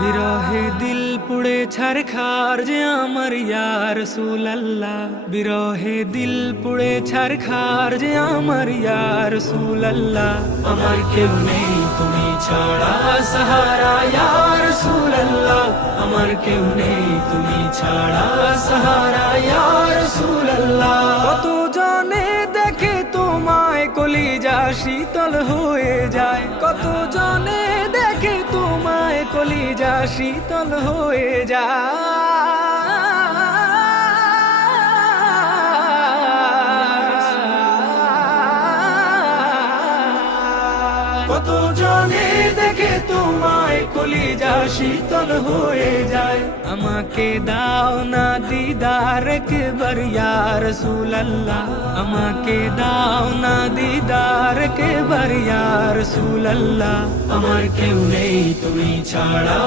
বিরহে দিল পুড়ে ছারখার যে আমার ইয়া রাসূলুল্লাহ, বিরহে দিল পুড়ে ছারখার যে আমার ইয়া রাসূলুল্লাহ। আমার কেউ নেই তুমি ছাড়া সাহারা ইয়া রাসূলুল্লাহ, আমার কেউ নেই তুমি ছাড়া সাহারা ইয়া রাসূলুল্লাহ। কত জনে দেখে তোমায় কলিজা শীতল হয়ে যায়, কত জনে দেখে তোমায় কলিজা শীতল হয়ে যায়, কত জনে দেখে তোমায় কলিজা শীতল হয়ে যায়। আমাকে দাও না দিদার একবার ইয়া রাসূলুল্লাহ, আমাকে দাও না দিদার একবার ইয়া রাসূলুল্লাহ। আমার কেউ নেই তুমি ছাড়া